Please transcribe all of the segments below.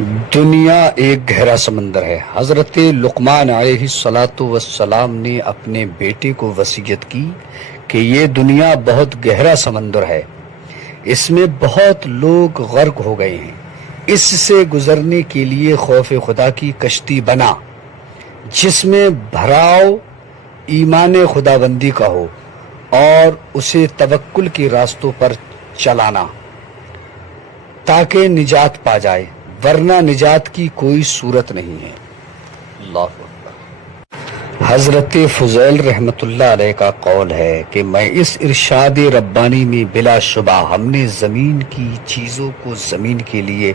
دنیا ایک گہرا سمندر ہے۔ حضرت لقمان علیہ الصلاۃ والسلام نے اپنے بیٹے کو وصیت کی کہ یہ دنیا بہت گہرا سمندر ہے، اس میں بہت لوگ غرق ہو گئے ہیں، اس سے گزرنے کے لیے خوف خدا کی کشتی بنا جس میں بھراؤ ایمان خداوندی کا ہو اور اسے توکل کے راستوں پر چلانا تاکہ نجات پا جائے، ورنہ نجات کی کوئی صورت نہیں ہے۔ اللہ اکبر۔ حضرت فضیل رحمت اللہ علیہ کا قول ہے کہ میں اس ارشاد ربانی میں بلا شبہ ہم نے زمین کی چیزوں کو زمین کے لیے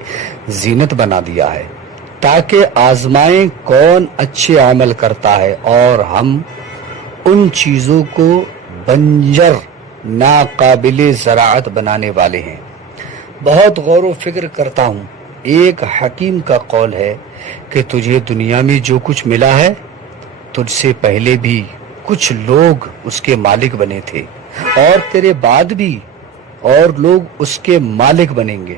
زینت بنا دیا ہے تاکہ آزمائیں کون اچھے عمل کرتا ہے، اور ہم ان چیزوں کو بنجر ناقابل زراعت بنانے والے ہیں۔ بہت غور و فکر کرتا ہوں، ایک حکیم کا قول ہے کہ تجھے دنیا میں جو کچھ ملا ہے تجھ سے پہلے بھی کچھ لوگ اس کے مالک بنے تھے اور تیرے بعد بھی اور لوگ اس کے مالک بنیں گے،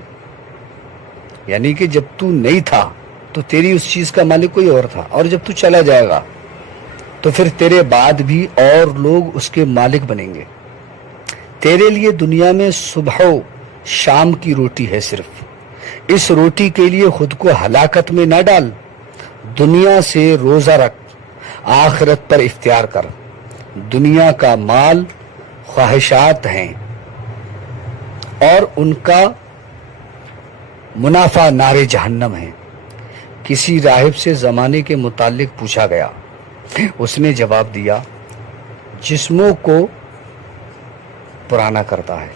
یعنی کہ جب تو نہیں تھا تو تیری اس چیز کا مالک کوئی اور تھا، اور جب تو چلا جائے گا تو پھر تیرے بعد بھی اور لوگ اس کے مالک بنیں گے۔ تیرے لیے دنیا میں صبح و شام کی روٹی ہے، صرف اس روٹی کے لیے خود کو ہلاکت میں نہ ڈال، دنیا سے روزہ رکھ، آخرت پر اختیار کر۔ دنیا کا مال خواہشات ہیں اور ان کا منافع نار جہنم ہے۔ کسی راہب سے زمانے کے متعلق پوچھا گیا، اس نے جواب دیا، جسموں کو پرانا کرتا ہے۔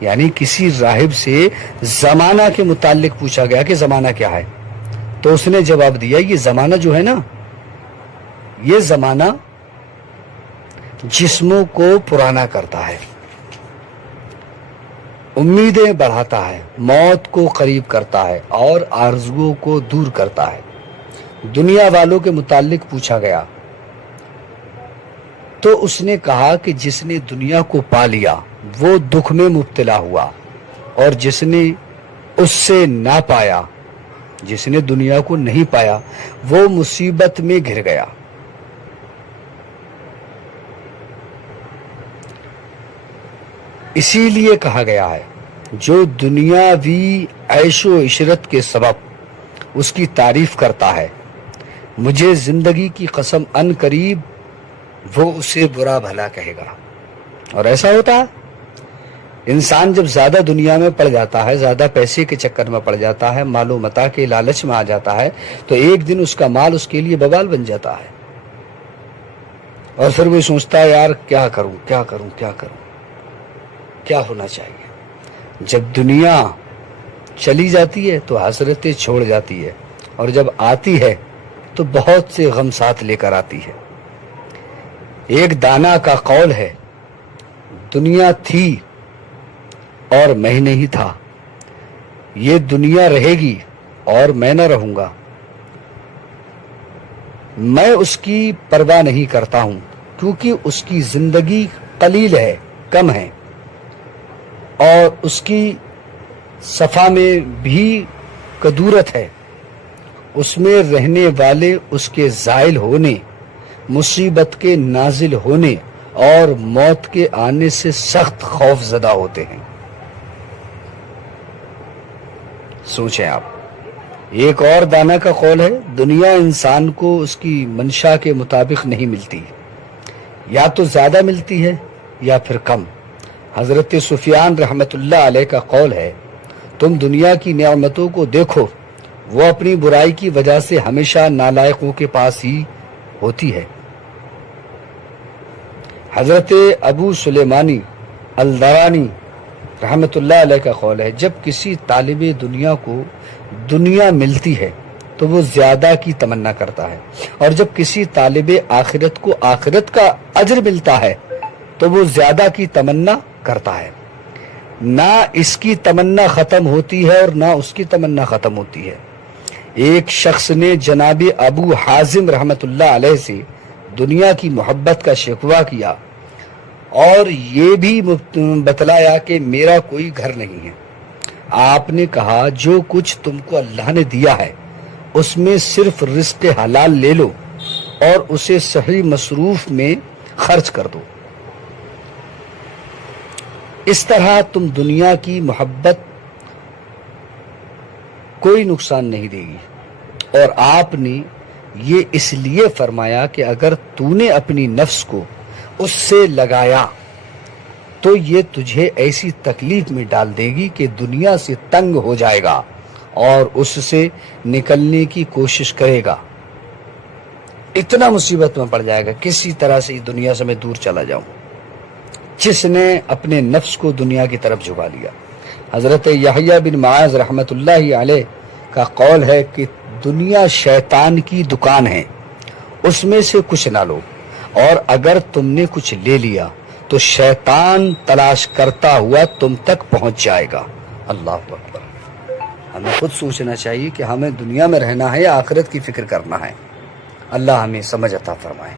یعنی کسی راہب سے زمانہ کے متعلق پوچھا گیا کہ زمانہ کیا ہے، تو اس نے جواب دیا، یہ زمانہ جو ہے نا، یہ زمانہ جسموں کو پرانا کرتا ہے، امیدیں بڑھاتا ہے، موت کو قریب کرتا ہے اور آرزوؤں کو دور کرتا ہے۔ دنیا والوں کے متعلق پوچھا گیا تو اس نے کہا کہ جس نے دنیا کو پا لیا وہ دکھ میں مبتلا ہوا، اور جس نے اس سے نہ پایا، جس نے دنیا کو نہیں پایا، وہ مصیبت میں گھر گیا۔ اسی لیے کہا گیا ہے، جو دنیاوی عیش و عشرت کے سبب اس کی تعریف کرتا ہے، مجھے زندگی کی قسم ان قریب وہ اسے برا بھلا کہے گا۔ اور ایسا ہوتا ہے، انسان جب زیادہ دنیا میں پڑ جاتا ہے، زیادہ پیسے کے چکر میں پڑ جاتا ہے، مال و متاع کے لالچ میں آ جاتا ہے، تو ایک دن اس کا مال اس کے لیے بوال بن جاتا ہے، اور پھر وہ سوچتا ہے، یار کیا کروں کیا کروں کیا کروں، کیا ہونا چاہیے۔ جب دنیا چلی جاتی ہے تو حسرتیں چھوڑ جاتی ہے، اور جب آتی ہے تو بہت سے غم ساتھ لے کر آتی ہے۔ ایک دانا کا قول ہے، دنیا تھی اور میں نہیں تھا، یہ دنیا رہے گی اور میں نہ رہوں گا، میں اس کی پرواہ نہیں کرتا ہوں، کیونکہ اس کی زندگی قلیل ہے، کم ہے، اور اس کی صفا میں بھی کدورت ہے، اس میں رہنے والے اس کے زائل ہونے، مصیبت کے نازل ہونے اور موت کے آنے سے سخت خوف زدہ ہوتے ہیں۔ سوچیں آپ۔ ایک اور دانا کا قول ہے، دنیا انسان کو اس کی منشا کے مطابق نہیں ملتی، یا تو زیادہ ملتی ہے یا پھر کم۔ حضرت سفیان رحمت اللہ علیہ کا قول ہے، تم دنیا کی نعمتوں کو دیکھو، وہ اپنی برائی کی وجہ سے ہمیشہ نالائقوں کے پاس ہی ہوتی ہے۔ حضرت ابو سلیمانی الدرانی رحمت اللہ علیہ کا قول ہے، جب کسی طالب دنیا کو دنیا ملتی ہے تو وہ زیادہ کی تمنا کرتا ہے، اور جب کسی طالب آخرت کو آخرت کا اجر ملتا ہے تو وہ زیادہ کی تمنا کرتا ہے۔ نہ اس کی تمنا ختم ہوتی ہے اور نہ اس کی تمنا ختم ہوتی ہے۔ ایک شخص نے جناب ابو حازم رحمت اللہ علیہ سے دنیا کی محبت کا شکوہ کیا اور یہ بھی بتلایا کہ میرا کوئی گھر نہیں ہے، آپ نے کہا جو کچھ تم کو اللہ نے دیا ہے اس میں صرف رزق حلال لے لو اور اسے صحیح مصروف میں خرچ کر دو، اس طرح تم دنیا کی محبت کوئی نقصان نہیں دے گی۔ اور آپ نے یہ اس لیے فرمایا کہ اگر تو نے اپنی نفس کو اس سے لگایا تو یہ تجھے ایسی تکلیف میں ڈال دے گی کہ دنیا سے تنگ ہو جائے گا اور اس سے نکلنے کی کوشش کرے گا، اتنا مصیبت میں پڑ جائے گا کسی طرح سے دنیا سے میں دور چلا جاؤں، جس نے اپنے نفس کو دنیا کی طرف جھکا لیا۔ حضرت یحییٰ بن معاذ رحمۃ اللہ علیہ کا قول ہے کہ دنیا شیطان کی دکان ہے، اس میں سے کچھ نہ لو، اور اگر تم نے کچھ لے لیا تو شیطان تلاش کرتا ہوا تم تک پہنچ جائے گا۔ اللہ اکبر۔ ہمیں خود سوچنا چاہیے کہ ہمیں دنیا میں رہنا ہے یا آخرت کی فکر کرنا ہے۔ اللہ ہمیں سمجھ عطا فرمائے۔